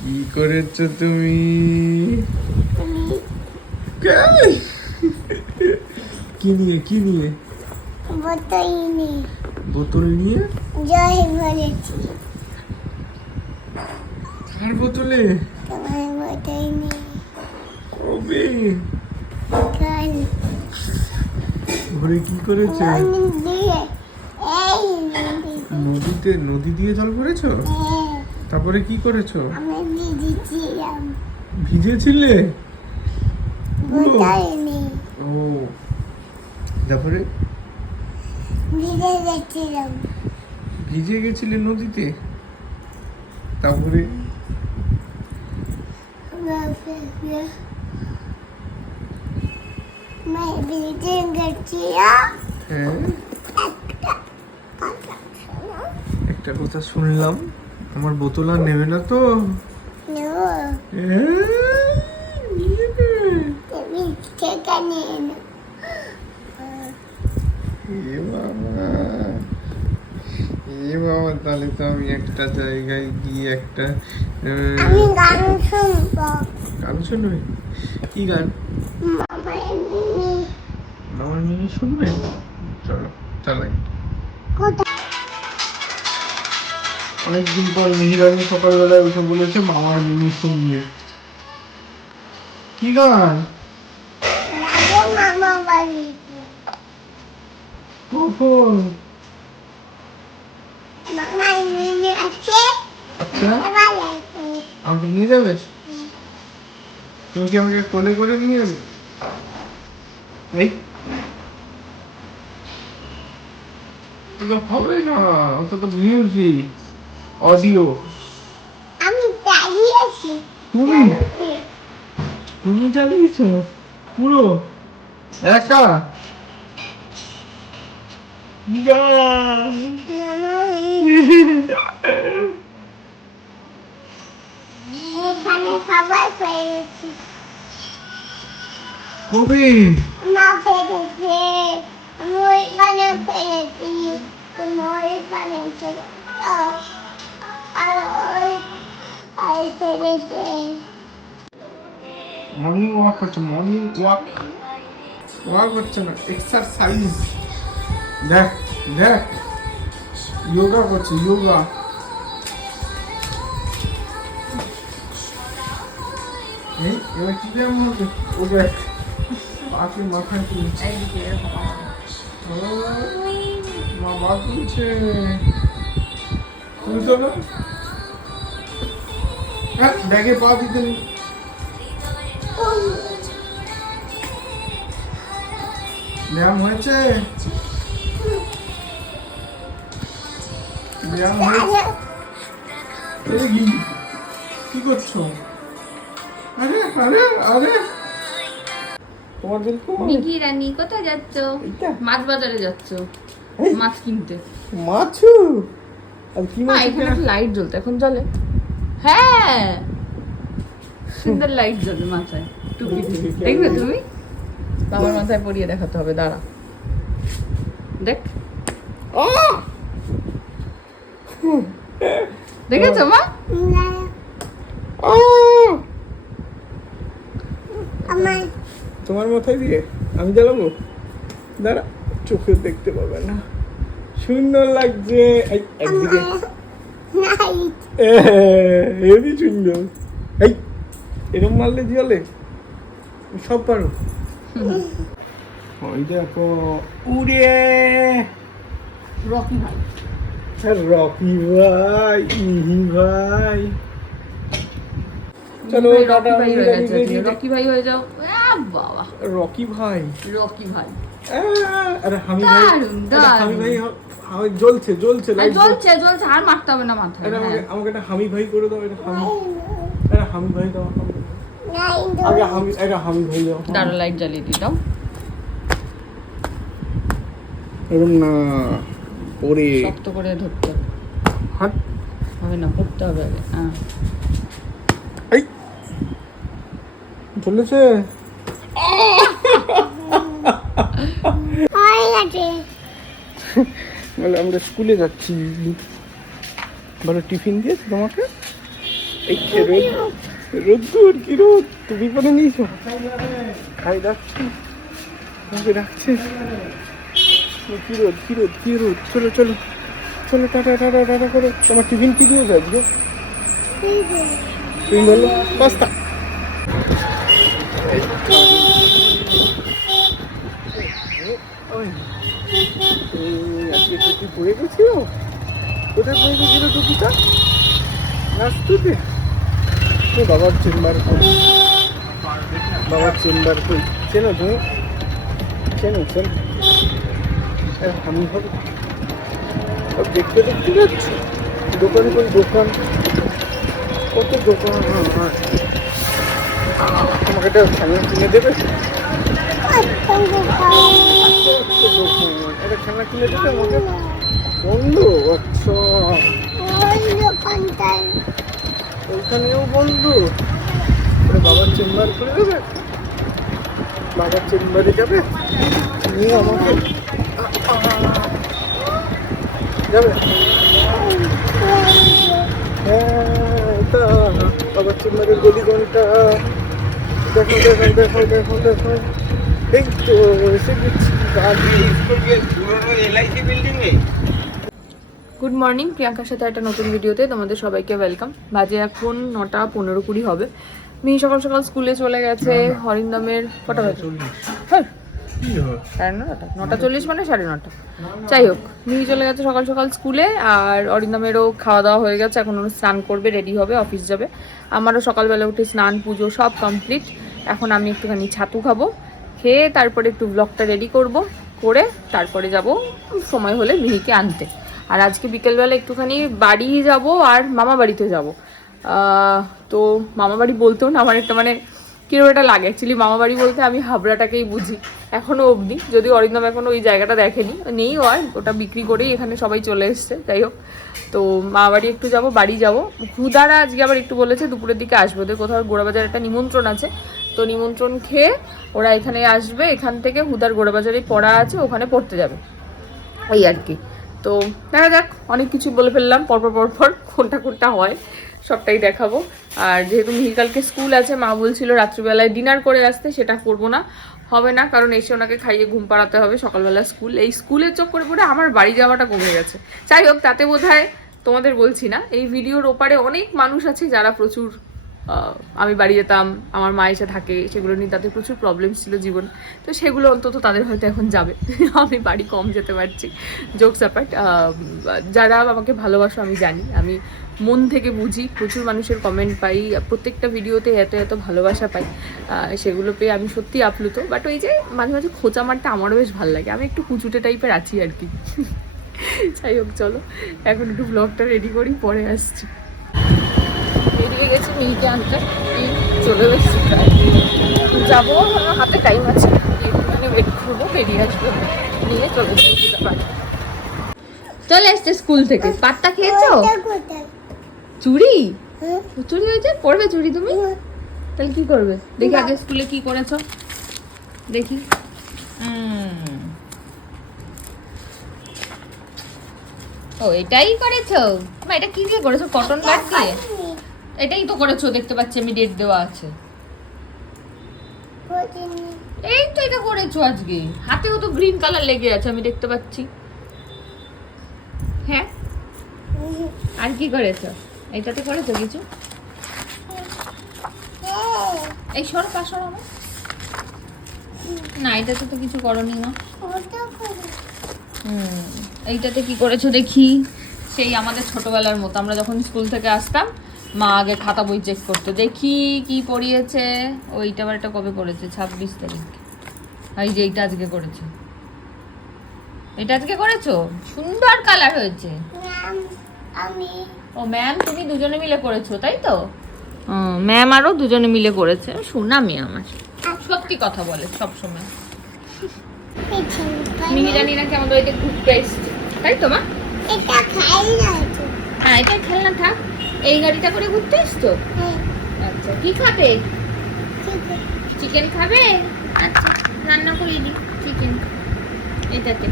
কি করেছ তুমি? কে? কি নিয়ে? কি নিয়ে। বোতল নিয়ে? জয় বলেছি কার বোতলে? তোমার কবে? কাল। ঘরে কি করেছে? নদীতে নদী দিয়ে জল ভরেছো? হ্যাঁ, তারপরে কি করেছ? আমি ভিজেছিলে? ও। তারপরে? ভিজে গেছিলাম। ভিজে গেছিলে নদীতে? তারপরে? ভিজে গেছিলাম হ্যাঁ। একটা কথা শুনলাম। আমার বোতল আর নেবে না তো। তাহলে তো আমি একটা জায়গায় গিয়ে একটা আমি গান শুনব। গান শুনবে? কি গান? মামা এমনি আমার মিনি শুনবে? চলো। কোথায়? অনেকদিন পর মিহিরানি সকালবেলায় উঠে বলেছে, মামার মিনি শুনবে। কি গান? মামা মামা নিয়ে যাবে? তুমি কি আমাকে কোলে করে নিয়ে যাবে? এই। হবে না, অন্তত মিউজিক অডিও আমি দাঁড়িয়েছি তুমি তুমি চালিয়েছো পুরো একা গান। এখানে সবাই পেরেছি কবি না পেরেছে আমি ওইখানে পেরেছি তুমি ওইখানে মর্নিং ওয়াক হচ্ছে মর্নিং ওয়াক ওয়াক হচ্ছে না এক্সারসাইজ দেখ দেখ। যোগা করছে যোগা এই, এবার কি ব্যায়াম হবে ও দেখ পাকে মাথায় তুলছে। মা বা তুলছে। তুমি তো না? হ্যাঁ ব্যাগে পা দিতে নেই। ব্যায়াম হয়েছে? ব্যায়াম হয়েছে? কি করছ? আরে আরে আরে। তোমার দিল কোন মিকি রানী কোথায় যাচ্ছ? মাছ বাজারে যাচ্ছ। মাছ কিনতে। মাছু? আর কি মাছ এখানে একটা লাইট জ্বলতো এখন জ্বলে। হ্যাঁ। সুন্দর লাইট মাথায়। টুপিতে দেখবে তুমি? বাবার মাথায় পরিয়ে দেখাতে হবে দাঁড়া। দেখ। দেখেছ মা? তোমার মাথায় দিয়ে আমি জ্বালাবো? দাঁড়া চোখে দেখতে পাবে না। সুন্দর লাগছে। একদিকে হেভি সুন্দর এই এরম মারলে জলে সব পারো। ওই দেখো। উড়ে! রকি ভাই। রকি ভাই ইহি ভাই। চলো রকি ভাই হয়ে গেছে রকি ভাই হয়ে যাও। বাবা। রকি ভাই। রকি ভাই। আরে হামি ভাই হামি ভাই হামি জ্বলছে জ্বলছে আর জ্বলছে। জ্বলছে আর মারতে হবে না আরে আমাকে হ্যাঁ। আমাকে একটা হামি ভাই করে দাও এটা হামি আরে হামি ভাই দাও। আগে হামি এটা হামি ভাই দাও দাঁড়া লাইট জ্বালিয়ে দিই দাও এরম না ওরে শক্ত করে ধরতে হবে। হাত হবে না পড়তে হবে আগে হ্যাঁ এই গেছে বলে আমরা স্কুলে যাচ্ছি। বলো টিফিন দিয়েছে তোমাকে? এই রোদ? রোদ্দুর কি রোদ? তুমি পরে নিয়েছো? খাই রাখছি আমাকে রাখছে কি রোদ কি রোদ কি রোদ? চলো চলো। চলো টাটা টাটা টাটা করো। তোমার টিফিন কি দিয়েছে আজকে? তুমি বলল পাস্তা। এই, টুপি পড়ে গেছিল? কোথায় পড়ে গেছিল টুপিটা? রাস্তুতে তো বাবার চেম্বার কই বাবার চেম্বার কই চেনো তুমি? চেনো চেনো। আমি হবে। দেখতে দেখতে যাচ্ছি। দোকান কই দোকান? কত দোকান হ্যাঁ, হ্যাঁ। তোমাকে একটা খেলনা কিনে দেবে? একটা খেলনা কিনে দেবে আমাকে? বন্ধু আচ্ছা। ওইখানেও বন্ধু। বাবার চেম্বার করে দেবে? বাবার চেম্বারে যাবে? নিয়ে আমাকে। যাবে? হ্যাঁ এটা বাবার চেম্বারের গলি ঘণ্টা দেখো দেখো দেখো দেখো দেখো। এই তো এসে গেছি। গাড়ি গুড মর্নিং প্রিয়াঙ্কার সাথে একটা নতুন ভিডিওতে তোমাদের সবাইকে ওয়েলকাম বাজে এখন নটা পনেরো কুড়ি হবে। মিহি সকাল সকাল স্কুলে চলে গেছে হরিন্দমের কটা বাজে? হ্যাঁ। সাড়ে নটা। নটা চল্লিশ মানে সাড়ে নটা। যাই হোক মিহি চলে গেছে সকাল সকাল স্কুলে আর অরিন্দমেরও খাওয়া দাওয়া হয়ে গেছে। এখন ওরা স্নান করবে রেডি হবে অফিস যাবে। আমারও সকালবেলা উঠে স্নান পুজো সব কমপ্লিট এখন আমি একটুখানি ছাতু খাব খেয়ে তারপরে একটু ব্লগটা রেডি করব করে তারপরে যাব সময় হলে মিহিকে আনতে। আর আজকে বিকেলবেলা একটুখানি বাড়ি যাব আর মামা বাড়িতে যাব। তো মামা বাড়ি বলতেও না, আমার একটা মানে কীরকম একটা লাগে। অ্যাকচুয়ালি মামা বাড়ি বলতে আমি হাবড়াটাকেই বুঝি এখনও অবধি। যদি অরিন্দম এখনও ওই জায়গাটা দেখেনি, নেই আর, ওটা বিক্রি করেই এখানে সবাই চলে এসছে, যাই হোক। তো মা বাড়ি একটু যাব, বাড়ি যাব। হুদারা আজকে আবার একটু বলেছে, দুপুরের দিকে আসবে, ওদের কোথাও গোড়াবাজার একটা নিমন্ত্রণ আছে। তো নিমন্ত্রণ খেয়ে ওরা এখানে আসবে, এখান থেকে হুদার গোড়াবাজারে পড়া আছে, ওখানে পড়তে যাবে। ওই আর কি। তো দেখা যাক, অনেক কিছু বলে ফেললাম, পরপর পরপর কোনটা কোনটা হয়, সবটাই দেখাবো। আর যেহেতু মিহিকালকে স্কুল আছে, মা বলছিল রাত্রিবেলায় ডিনার করে আসতে, সেটা করব না, হবে না, কারণ এসে ওনাকে খাইয়ে ঘুম পাড়াতে হবে সকালবেলা স্কুল। এই স্কুলের চক্করে পড়ে আমার বাড়ি যাওয়াটা কমে গেছে। যাই হোক, তাতে বোধ তোমাদের বলছি না, এই ভিডিওর ওপারে অনেক মানুষ আছে যারা প্রচুর আমি বাড়ি যেতাম, আমার মা এসে থাকে, সেগুলো নিয়ে তাদের প্রচুর প্রবলেম ছিল জীবন। তো সেগুলো অন্তত তাদের হয়তো এখন যাবে। আমি বাড়ি কম যেতে পারছি। জোকস অ্যাপার্ট যারা আমাকে ভালোবাসো, আমি জানি। আমি মন থেকে বুঝি, প্রচুর মানুষের কমেন্ট পাই, প্রত্যেকটা ভিডিওতে এত এত ভালোবাসা পাই। সেগুলো পেয়ে আমি সত্যি আপ্লুত। বাট ওই যে মাঝে মাঝে খোঁচা মারটা আমারও বেশ ভালো লাগে। আমি একটু কুচুটে টাইপের আছি আর কি। যাই হোক, চলো। এখন একটু ব্লগটা রেডি করি, পরে আসছি। বেরিয়ে গেছি মিহিকে আনতে। চলে এসেছি প্রায়। যাব হাতে টাইম আছে। একটুখানি ওয়েট করব বেরিয়ে আসব। নিয়ে চলে এসেছি চলে এসছে স্কুল থেকে। পাত্তা খেয়েছো? চুড়ি? চুড়ি হয়েছে? পড়বে চুড়ি তুমি? তাহলে কি করবে? দেখি আগে স্কুলে কি করেছ। দেখি। ও এটাই করেছ? মা এটা কি দিয়ে করেছ? কটন বাট দিয়ে? এটাই তো করেছ দেখতে পাচ্ছি আমি ডেট দেওয়া আছে। এই তো এটা করেছ আজকে। হাতেও তো গ্রিন কালার লেগে আছে আমি দেখতে পাচ্ছি। হ্যাঁ? আর কি করেছ? এইটাতে করেছ কিছু? এই সর পাশর আমার না এটাতে তো কিছু করনি না। হুম এইটাতে কি করেছ দেখি। সেই আমাদের ছোটবেলার মতো আমরা যখন স্কুল থেকে আসতাম মা আগে খাতা বই চেক করতো। দেখি কি পড়িয়েছে। ওইটা আবার একটা কবে করেছে ছাব্বিশ তারিখ। এই যে এইটা আজকে করেছে। এটা আজকে করেছ? সুন্দর কালার হয়েছে। আমি ও ম্যাম তুমি দুজনে মিলে করেছ তাই তো? ম্যাম আরও দুজনে মিলে করেছে। শোনা মেয়ে আমার। সত্যি কথা বলে সব সময় মিহি জানি নাকি আমাদের বাড়িতে ঘুরতে এসছে তাই তো মা? এটা খাই না। হ্যাঁ এটা খেলনা থাক। এই গাড়িটা করে ঘুরতে এসছো? হ্যাঁ, আচ্ছা কি খাবে? চিকেন। খাবে? আচ্ছা রান্না করে দিই চিকেন। এটাতে।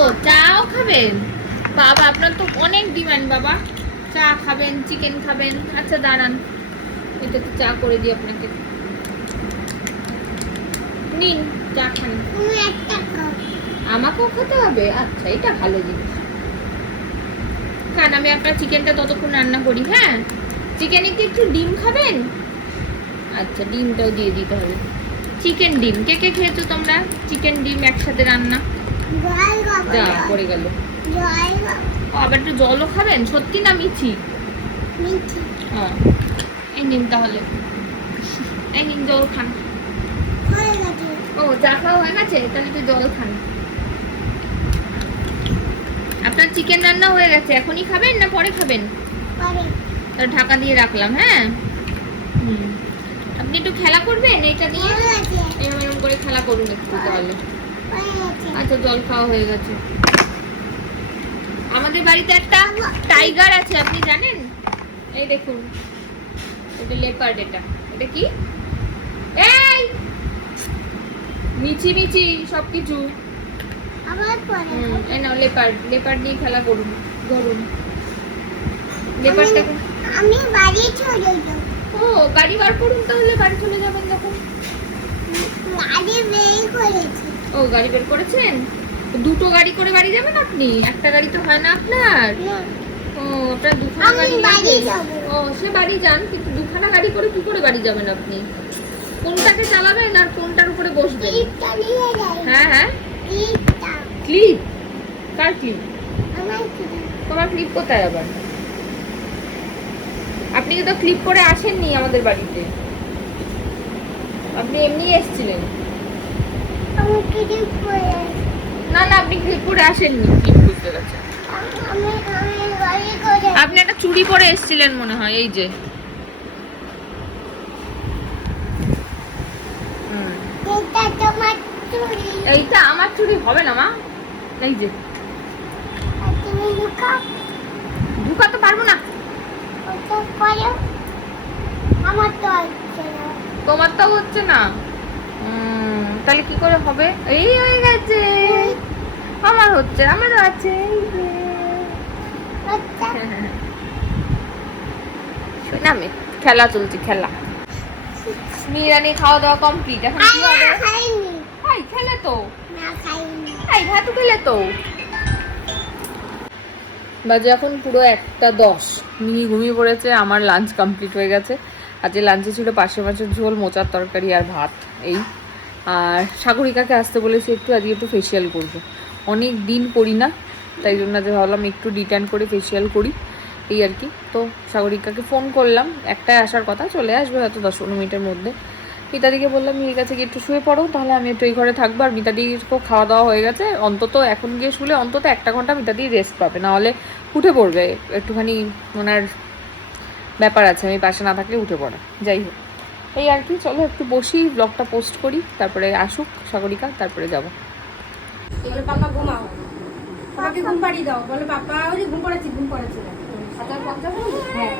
ও চাও খাবে বাবা আপনার তো অনেক ডিমান্ড বাবা। চা খাবেন চিকেন খাবেন। আচ্ছা দাঁড়ান। এটা তো চা করে দিই আপনাকে। নিন চা খান। একটা খাও। আমাকেও খেতে হবে। আচ্ছা এটা ভালো জিনিস। খান আমি আপনার চিকেনটা ততক্ষণ রান্না করি হ্যাঁ? চিকেনে কি একটু ডিম খাবেন? আচ্ছা ডিমটাও দিয়ে দিতে হবে। চিকেন ডিম। কে কে খেয়েছো তোমরা? চিকেন ডিম একসাথে রান্না? যা পড়ে গেল। আবার একটু জলও খাবেন? সত্যি না মিছি হ্যাঁ। এই নিন তাহলে। এই নিন জল খান। ও চা খাওয়া হয়ে গেছে তাহলে একটু জল খান। আপনার চিকেন রান্না হয়ে গেছে। এখনই খাবেন না পরে খাবেন? পরে। তাহলে ঢাকা দিয়ে রাখলাম হ্যাঁ? হুম। আপনি একটু খেলা করবেন? এটা দিয়ে? গেছে এরকম এরকম করে খেলা করুন একটু তাহলে। আচ্ছা জল খাওয়া হয়ে গেছে। আমাদের বাড়িতে একটা টাইগার আছে আপনি জানেন? এই দেখুন। এটা লেপার্ড এটা। এটা কি? এই! মিচি মিচি সবকিছু। নাও লেপার্ড লেপার্ড নিয়ে খেলা করুন ধরুন। আমি বাড়ি চলে যাব। ও গাড়ি বার করুন তাহলে বাড়ি চলে যাবেন যখন গাড়ি বের করেছি। ও গাড়ি বের করেছেন? দুটো গাড়ি করে বাড়ি যাবেন আপনি? একটা গাড়ি তো হয় না আপনার। ও আপনার দুখানা গাড়ি বাড়ি ও সে বাড়ি যান কিন্তু দুখানা গাড়ি করে কি করে বাড়ি যাবেন আপনি? কোনটাকে চালাবেন আর কোনটার উপরে বসবেন? হ্যাঁ হ্যাঁ। ক্লিপ কার ক্লিপ তোমার ক্লিপ কোথায় আবার? আপনি তো ক্লিপ করে আসেননি আমাদের বাড়িতে। আপনি এমনি এসেছিলেন। না না, আপনি ক্লিপ করে আসেননি। ক্লিপ বুঝতে করে আপনি একটা চুড়ি পরে এসেছিলেন মনে হয়, এই যে। হুম। চুরি এইটা আমার চুড়ি হবে না, মা। এই যে। ঢুকাতে পারব না? হচ্ছে না তোমার তো হচ্ছে না। তাহলে কি করে হবে? এই হয়ে গেছে। আমার হচ্ছে আমার আছে নামে খেলা চলছে, খেলা। মিরানি খাওয়া দাওয়া কমপ্লিট, এখন কি হবে? এই খেলে তো। না খাইনি এই ভাত খেলে তো। বাজে এখন পুরো একটা দশ। মিনি ঘুমিয়ে পড়েছে আমার লাঞ্চ কমপ্লিট হয়ে গেছে। আজকে লাঞ্চে ছিল পাশে মাছের ঝোল মোচার তরকারি আর ভাত এই। আর সাগরিকাকে আসতে বলেছি একটু আজকে একটু ফেসিয়াল করব। অনেক দিন করি না তাই জন্য আজকে ভাবলাম একটু রিটার্ন করে ফেসিয়াল করি এই আর কি। তো সাগরিকাকে ফোন করলাম একটাই আসার কথা চলে আসবে হয়তো দশ পনেরো মিনিটের মধ্যে। মিতাদিকে বললাম মির কাছে গিয়ে একটু শুয়ে পড়ো তাহলে আমি একটু এই ঘরে থাকব। আর মিতাদিকেও খাওয়া দাওয়া হয়ে গেছে। অন্তত এখন গিয়ে শুলে অন্তত একটা ঘণ্টা মিতাদি রেস্ট পাবে। নাহলে উঠে পড়বে। একটুখানি ওনার ব্যাপার আছে আমি পাশে না থাকলে উঠে পড়ে। যাই হোক। এই আর কি চলো একটু বসি ব্লগটা পোস্ট করি তারপরে আসুক সাগরিকা তারপরে যাব। বলে পাপা ঘুমাও। পাপাকে ঘুম পাড়িয়ে দাও। বলে পাপা ওই যে ঘুম পড়েছি ঘুম পড়েছি। হ্যাঁ।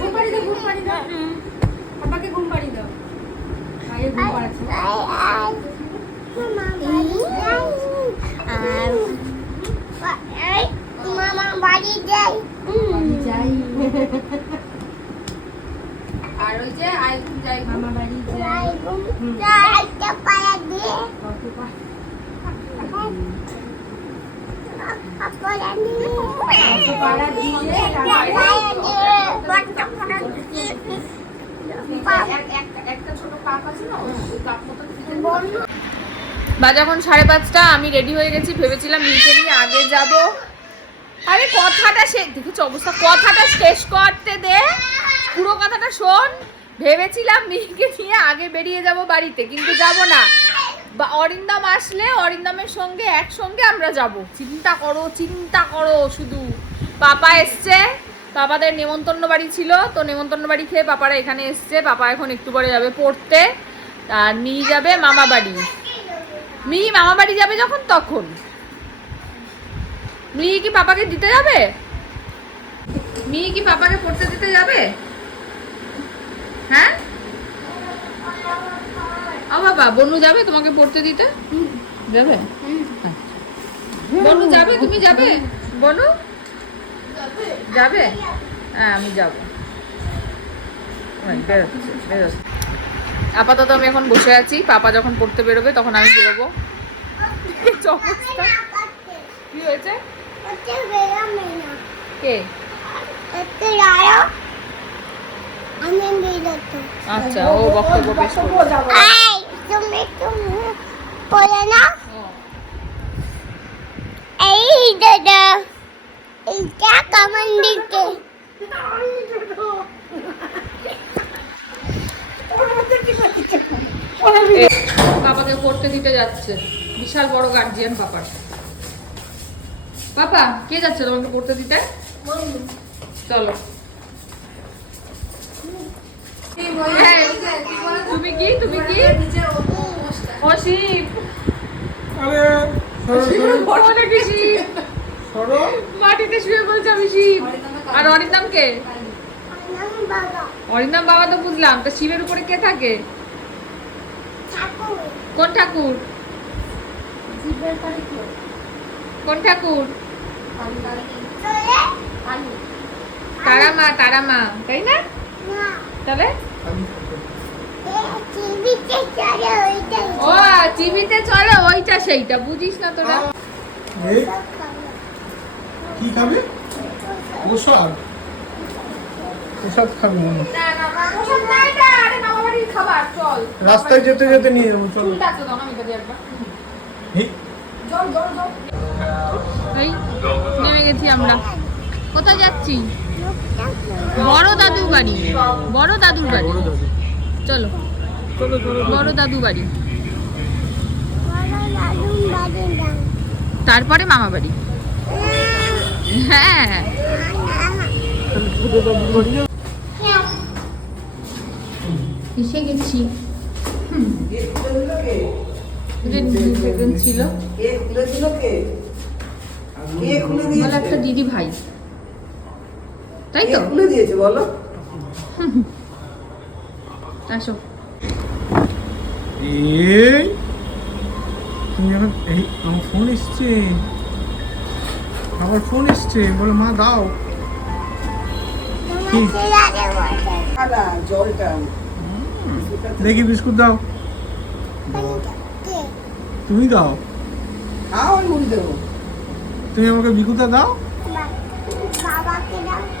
ঘুম পাড়িয়ে দাও ঘুম পাড়িয়ে দাও। পাপাকে ঘুম পাড়িয়ে দাও। আর মামা বাড়ি যাই যাই আর ওই যে আয় যাই মামা বাড়ি যাই দিয়ে পাড়া দিয়ে বাজে এখন সাড়ে পাঁচটা, আমি রেডি হয়ে গেছি, ভেবেছিলাম নিচে নিয়ে আগে যাব। আরে, কথাটা শেষ দেখেছ অবস্থা? কথাটা শেষ করতে দে। পুরো কথাটা শোন। ভেবেছিলাম মিহিকে নিয়ে আগে বেরিয়ে যাব বাড়িতে, কিন্তু যাব না। বা অরিন্দম আসলে অরিন্দমের সঙ্গে একসঙ্গে আমরা যাব। চিন্তা করো চিন্তা করো শুধু। পাপা এসছে। পাপাদের নেমন্তন্ন বাড়ি ছিল তো নেমন্তন্ন বাড়ি খেয়ে পাপারা এখানে এসছে। পাপা এখন একটু পরে যাবে পড়তে আর মিহি যাবে মামা বাড়ি। মিহি মামা বাড়ি যাবে যখন? তখন। মিহি কি পাপাকে দিতে যাবে? মিহি কি পাপাকে পড়তে দিতে যাবে? হ্যাঁ? ও বাবা বনু যাবে তোমাকে পড়তে দিতে? যাবে। বনু যাবে তুমি যাবে? বনু? যাবে? হ্যাঁ আমি যাব। বেরোচ্ছে বেরোচ্ছে। আপাতত আমি এখন বসে আছি। পাপা যখন পড়তে বেরোবে তখন আমি বেরোবো। কি হয়েছে? কে? আচ্ছা ও বক্তব্য পেশ করবে এই দাদা। কেমন দিতে এ, পাপাকে পড়তে দিতে যাচ্ছে। বিশাল বড় গার্জিয়ান পাপার পাপা কে যাচ্ছে তোমাকে পড়তে দিতে? চলো। হ্যাঁ, তুমি কি? তুমি কি? অসীম আরে সরো, সরো। মাটিতে শুয়ে বলছে আমি শিব। আর অরিন্দম কে? আমি বাবা অরিন্দম বাবা তো বুঝলাম। তো শিবের উপরে কে থাকে? কোন ঠাকুর? কোন ঠাকুর? তারা মা তারা মা তাই না? ওইটাই। ও টিভিতে চলে ওইটা সেইটা। বুঝিস না তোরা। আরে মামা বাড়ির খাবার চল। রাস্তায় যেতে যেতে নিয়ে যাব চলো। এই, নেমে গেছি আমরা। কোথায় যাচ্ছি? বড় দাদু বাড়ি। বড় দাদুর বাড়ি। চলো। বড় দাদু বাড়ি। তারপরে মামা বাড়ি। হ্যাঁ? এসে গেছি। একটা দিদি ভাই। তাই তো? খুলে দিয়েছে বলো আসো এই, তুমি এখন এই, আমার ফোন এসছে। আমার ফোন এসছে বলে মা দাও। দেখি বিস্কুট দাও। তুমি দাও। তুমি আমাকে বিকুতা দাও।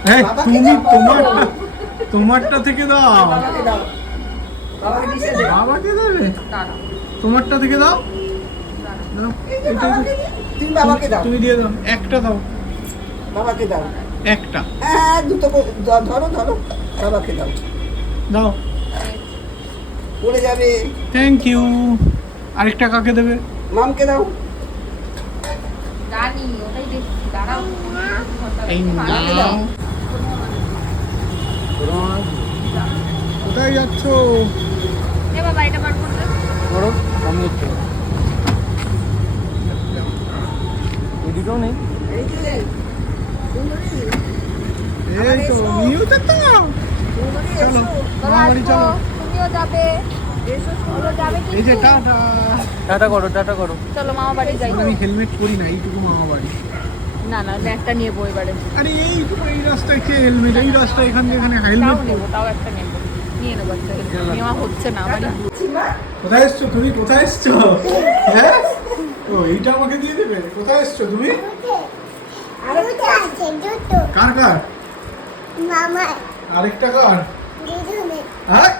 হ্যাঁ তুমি তোমারটা তোমারটা থেকে দাও। বাবাকে দেবে? তোমারটা থেকে দাও। তুমি বাবাকে দাও। তুমি দিয়ে দাও। একটা দাও। বাবাকে দাও। একটা। হ্যাঁ দুটো করে ধরো ধরো। বাবাকে দাও। দাও। পড়ে যাবে। থ্যাংক ইউ আরেকটা কাকে দেবে? মামকে দাও। জানি ওটাই দেখছি। দাঁড়াও। এই মামকে দাও। কোথায় যাচ্ছ? এ বাবা এটা বার করতে ধরো আমি একটু নেই। এই এই তো তো। চলো বাড়ি চলো। তুমিও যাবে এসো ওরা যাবে এই যে টাটা। টাটা করো টাটা করো। চলো মামা বাড়ি যাই। আমি হেলমেট পরি না এইটুকু মামা বাড়ি না না একটা নিয়ে বই এবারে আরে এই রাস্তায় কে হেলমেট? এই রাস্তায় এখান থেকে এখানে হেলমেট নেব তাও একটা নেব। নিয়ে নেব একটা নেওয়া হচ্ছে না আমারই কোথায় এসছো তুমি? কোথায় এসছো? হ্যাঁ? ও এইটা আমাকে দিয়ে দেবে? কোথায় এসছো তুমি? দুটো। কার কার? মামা। আরেকটা কার? হ্যাঁ?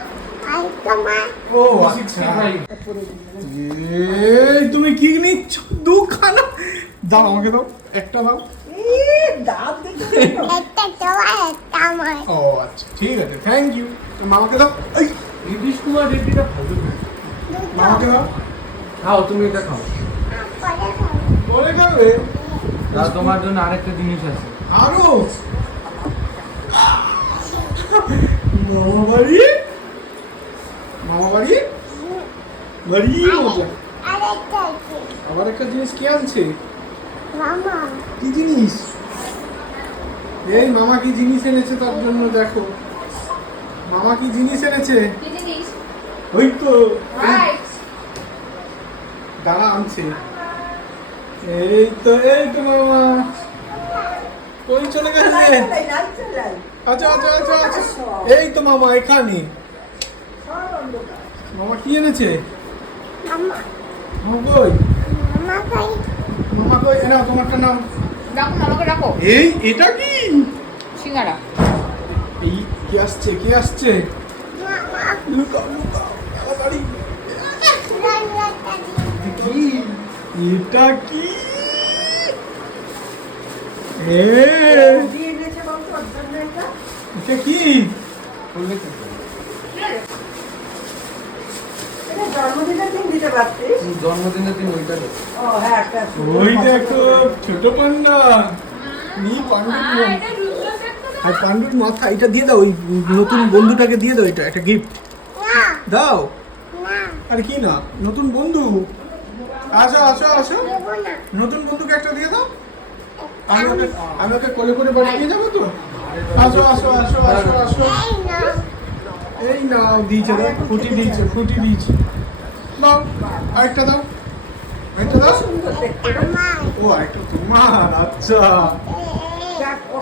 ও আচ্ছা। এই তুমি কি নিচ্ছ? দুখানা। দাও আমাকে দাও। একটা দাও। এই দাঁত দেখতে একটা তোমার একটা আমার ও আচ্ছা। ঠিক আছে থ্যাংক ইউ মামাকে দাও। এই নীতিশ কুমার রেড্ডিটা ভালো মামাকে দাও। খাও তুমি এটা খাও। পরে খাব তোমার জন্য আরেকটা জিনিস আছে। আরও মামা বাড়ি মামা বাড়ি বাড়ি মজা আবার একটা জিনিস কে আনছে? মামা। কি জিনিস? এই মামা কি জিনিস এনেছে তার জন্য দেখো। মামা কি জিনিস এনেছে? ওই তো দাঁড়া আনছে। এই তো এই তো মামা। কই চলে গেছে? চালাই। আচ্ছা আচ্ছা আচ্ছা আচ্ছা। এই তো মামা এখানে। মামা কি এনেছে? মামা। মামা কই? মামা ভাই মামা কই? এনাও তোমারটা নাও রাখো আমাকে রাখো। এই এটা কি? সিঙ্গারা। এই কে আসছে কে আসছে? মামা। লুকাও লুকাও তাড়াতাড়ি কি? এটা কি? এটা? এটা কি? জন্মদিনের দিন দিতে পারতিস। জন্মদিনের দিন ওইটা দে। ও, হ্যাঁ, একটা ওই দেখো ছোট পান্ডা নি? পান্ডুর আর পান্ডুর মাথা এটা দিয়ে দাও ওই নতুন বন্ধুটাকে দিয়ে দাও এটা একটা গিফট দাও। আর কি না? নতুন বন্ধু। আসো আসো আসো। নতুন বন্ধুকে একটা দিয়ে দাও। আমি ওকে আমি ওকে কোলে করে বাড়ি নিয়ে যাব তো? আসো আসো আসো আসো আসো। এই নাও, দিয়েছে দাও ফুটি দিয়েছে ফুটি দিয়েছে। দাও, আরেকটা দাও। আরেকটা দাও। ও, আরেকটা তোমার আচ্ছা।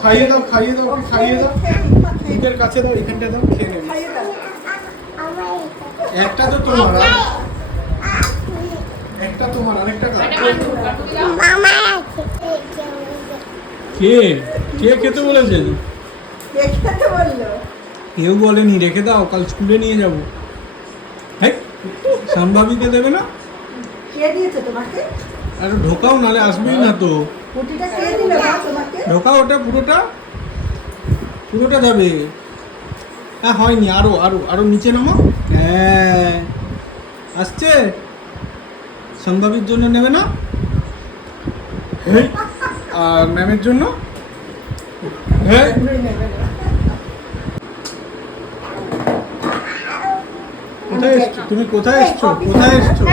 খাইয়ে দাও খাইয়ে দাও, ওকে খাইয়ে দাও। মুখের কাছে দাও, এখানটা দাও, খেয়ে নেবে। একটা তো তোমার একটা তোমার আরেকটা? কে? কে খেতে বলল? কেউ বলেনি রেখে দাও কাল স্কুলে নিয়ে যাব। হ্যাঁ সম্ভাবিকে দেবে না? কে দিয়েছে তোমাকে? আর ঢোকাও নালে আসবেই না তো? ঢোকাও ওটা পুরোটা? পুরোটা যাবে। হ্যাঁ হয়নি আরও আরও আরও নিচে নামো। হ্যাঁ। আসছে? সম্ভাবির জন্য নেবে না? আর ম্যামের জন্য? হ্যাঁ। কোথায় এসছো? তুমি কোথায় এসছো? কোথায় এসছো?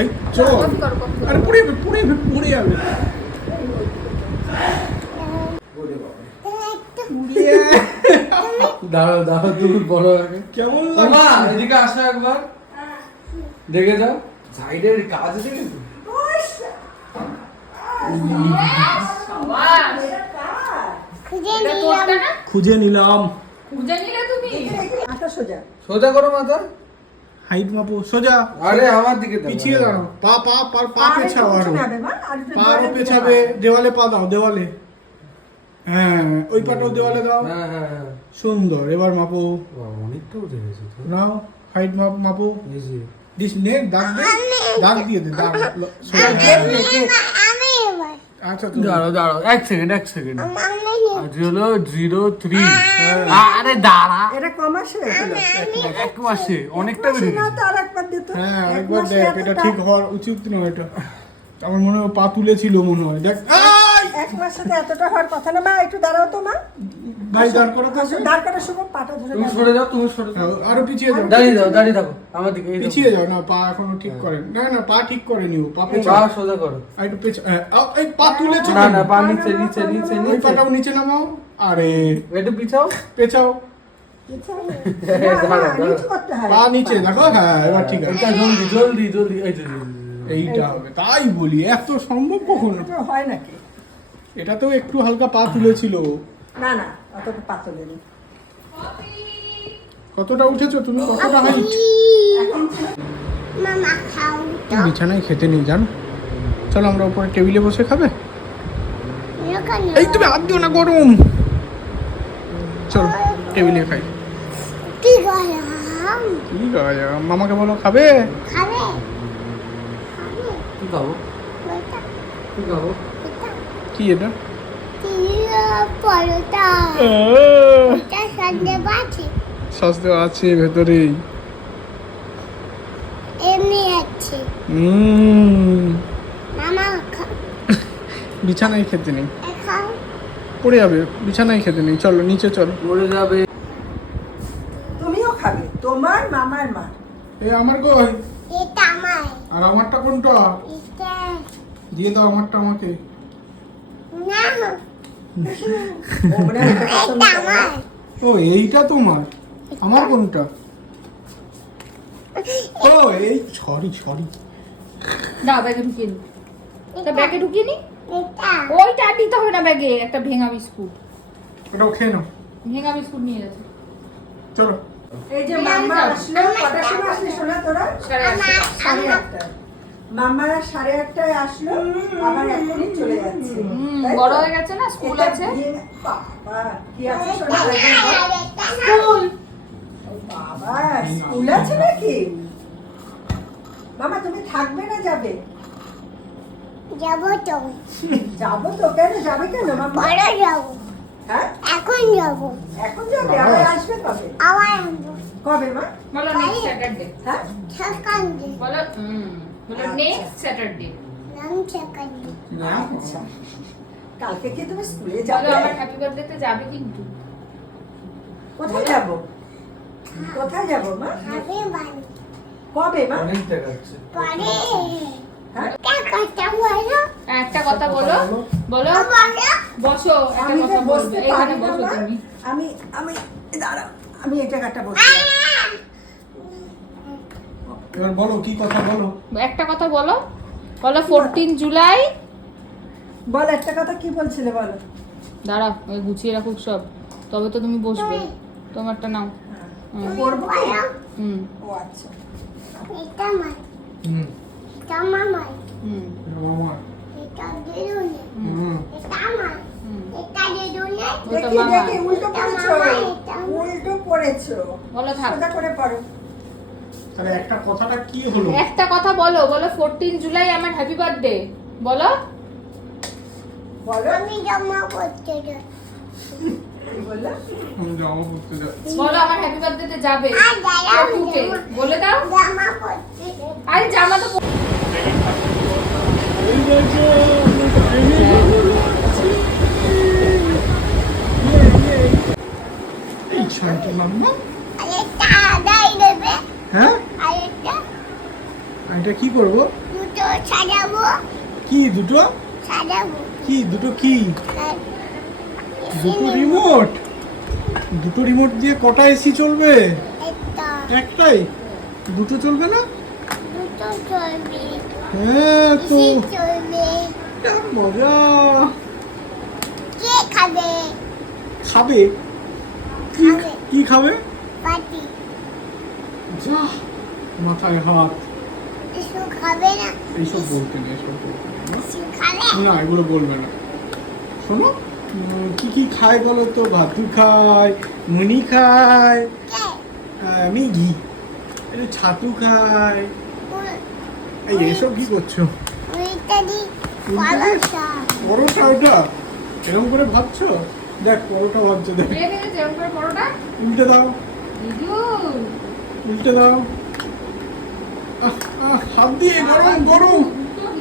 এই করো আরে পুড়ে যাবে পুড়ে যাবে পুড়ে যাবে দাঁড়াও দাঁড়াও তুমি বড় আগে। কেমন লাগছে? এদিকে আসো একবার। দেখে যাও সাইডের কাজ দেখে খুঁজে নিলাম খুঁজে নিলাম। খুঁজে নিলে তুমি? সোজা। সোজা করো মাথা। হাইট মাপো সোজা। আরে আমার দিকে পিছিয়ে দাঁড়াও। পা পা পা পা পেছাও আরও। পা আরও দেওয়ালে পেছাবে। দেওয়ালে পা দাও দেওয়ালে। হ্যাঁ ওই পাটাও দেওয়ালে দাও। হ্যাঁ হ্যাঁ হ্যাঁ। সুন্দর এবার মাপো। বাবা, অনেকটা উঠে গেছে নাও হাইট মাপ মাপো। এই যে। দিস নে দাগ দে দাগ দিয়ে দে সোজা। আচ্ছা দাঁড়াও দাঁড়াও এক সেকেন্ড এক সেকেন্ড হলো জিরো থ্রি আরে দাঁড়া। এটা ক মাসে হয়েছিল? এক মাসে অনেকটা বেড়ে গেছে। হ্যাঁ একবার দেখ এটা ঠিক হওয়ার উচিত নয় এটা। আমার মনে হয় পা তুলেছিল মনে হয়। দেখ! এক মাসে তো এতটা হওয়ার কথা না। মা একটু দাঁড়াও তো মা। ভাই দাঁড় করো তো দাঁড় করে শুভ পাটা ধরে তুমি সরে যাও তুমি সরে যাও। হ্যাঁ, আরও পিছিয়ে যাও। দাঁড়িয়ে যাও দাঁড়িয়ে থাকো। আমার দিকে পিছিয়ে যাও না পা এখনও ঠিক করেন। না না পা ঠিক করেনি ও পা পা সোজা করো। একটু পেছা হ্যাঁ, এই পা তুলেছো না না পা নিচে নিচে নিচে ওই নিচে। পাটাও নিচে নামাও। আরে একটু পিছাও? পেছাও। হয়। পা নিচে দেখো হ্যাঁ এবার ঠিক আছে। জলদি জলদি জলদি এই যে, জলদি, জলদি। এইটা হবে তাই বলি এত সম্ভব কখনো? হয় নাকি? এটাতেও একটু হালকা পা তুলেছিল। না না অতটা পাতলে নেই কতটা উঠেছো তুমি? কতটা হাইট মামা খাও। তো বিছানায় খেতে নেই জান? চলো আমরা উপরে টেবিলে বসে খাবে? এই তুমি হাত দিও না গরম। চলো টেবিলে খাই। কি গরম? মামাকে বলো খাবে? খাবে? কি খাব? কি খাব? এটা কি এটা? আছে ভেতরেই। এমনি আছে। মামা বিছানায় খেতে নেই। পড়ে যাবে বিছানায় খেতে নেই। চলো নিচে চলো। মরে যাবে। তুমিও খাবে তোমার মামার মা। এই আমার কই? এটা আমার আর আমারটা কোনটা? এটা। দিয়ে দাও আমারটা আমাকে। ও এইটা তোমার? আমার কোনটা? ও এই সরি সরি না ব্যাগে ঢুকিয়ে নি। তা ব্যাগে ঢুকিয়ে নি? ওইটা নিতে হবে না ব্যাগে একটা ভেঙা বিস্কুট। ওটাও খেয়ে নাও। ভেঙা বিস্কুট নিয়ে যাচ্ছে। চলো। এই যে মাম্মা আসলো কটার সময় আসলি শোনা তোরা? সাড়ে আটটা। মাম্মারা সাড়ে আটটায় আসলো আবার এখনই চলে যাচ্ছে? বড় হয়ে গেছে না? স্কুল আছে? বাবা, কি আছে স্কুল। বাবা স্কুল আছে নাকি? মামা তুমি থাকবে না যাবে? যাব তো। যাব তো? কেন? যাবে কেন পরে যাব। হ্যাঁ? এখন যাব। এখন যাবে? আবার আসবে কবে? আবার কবে মা? বলো নেক্সট স্যাটারডে হ্যাঁ? বলো হুম। নেক্সট স্যাটারডে আচ্ছা কালকে। কি তুমি স্কুলে যাবে? আমার হ্যাপি বার্থডেতে যাবে কিন্তু। কোথায় যাব? কোথায় যাব মা? হবে বাড়ি। কবে মা? অনেক দেখাচ্ছে। পরে। হ্যাঁ? একটা কথা বলো। বলো। বলো। বসো একটা আমি কথা তো বলবে। এখানে বসো তুমি। আমি আমি দাঁড়াও। আমি এই জায়গাটা বসলাম এবার বলো কি কথা বলো? একটা কথা বলো। বলো ফোরটিন জুলাই। বল একটা কথা কি বলছিলে বলো? দাঁড়াও ওই গুছিয়ে রাখুক সব। তবে তো তুমি বসবে। তোমারটা নাও। হুম। হুম। ও আচ্ছা। এটা মাই। হুম। এটা মামাই হুম। মামা এটা দিদুনে হুম। এটা হুম। এটা দিদুনে দেখি মামা। উল্টো পড়েছো মামা, এটা মামা। উল্টো পড়েছো বলো থাক। করে পড়ো। তাহলে একটা কথাটা কি হলো? একটা কথা বলো বলো ফোরটিন জুলাই আমার হ্যাপি বার্থডে বলো। বলো আমি জমা আমি পড়তে যাচ্ছি। বলো আমার হ্যাপি বার্থডেতে যাবে। টুকে বলে দাও। জামা করতে আরে জামা তো এই ছয়টা মাম্মা আর এটা হ্যাঁ? আর এটা কি করব? দুটো সাজাবো। কি দুটো? সাজাবো। কি দুটো কি? দুটো রিমোট দুটো রিমোট দিয়ে কটা এসি চলবে? একটাই? দুটো চলবে না? দুটো চলবে। হ্যাঁ তো। মজা। কে খাবে? খাবে? কি খাবে। যা মাথায় হাত। কিছু খাবে না? এইসব বলতে নেই এসব বলতে নেই না? এগুলো বলবে না। শোনো কি কি খায় বলো তো? ভাতু খায় মুনি খায় কে? আহ, ছাতু খায়। এই এসব কি করছ। পরোটা। পরোটা ওটা? এরকম করে ভাবছ? দেখ পরোটা ভাবছ দেখ। উল্টে দাও। উল্টে দাও। হাত দিয়ে গরম গরম।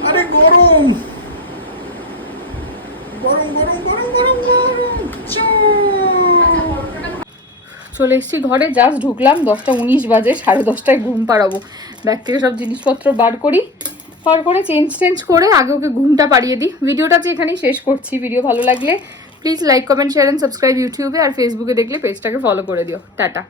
আরে গরম। গরম গরম গরম গরম গরম। চলে এসেছি ঘরে জাস্ট ঢুকলাম, দশটা উনিশ বাজে, সাড়ে দশটায় ঘুম পাড়াবো। ব্যাগ থেকে সব জিনিসপত্র বার করি, বার করে চেঞ্জ চেঞ্জ করে আগে ওকে ঘুমটা পাড়িয়ে দিই। ভিডিওটা যে এখানেই শেষ করছি। ভিডিও ভালো লাগলে please like comment share and subscribe ইউটিউবে আর ফেসবুকে দেখলে পেজটাকে ফলো করে দিও। টাটা।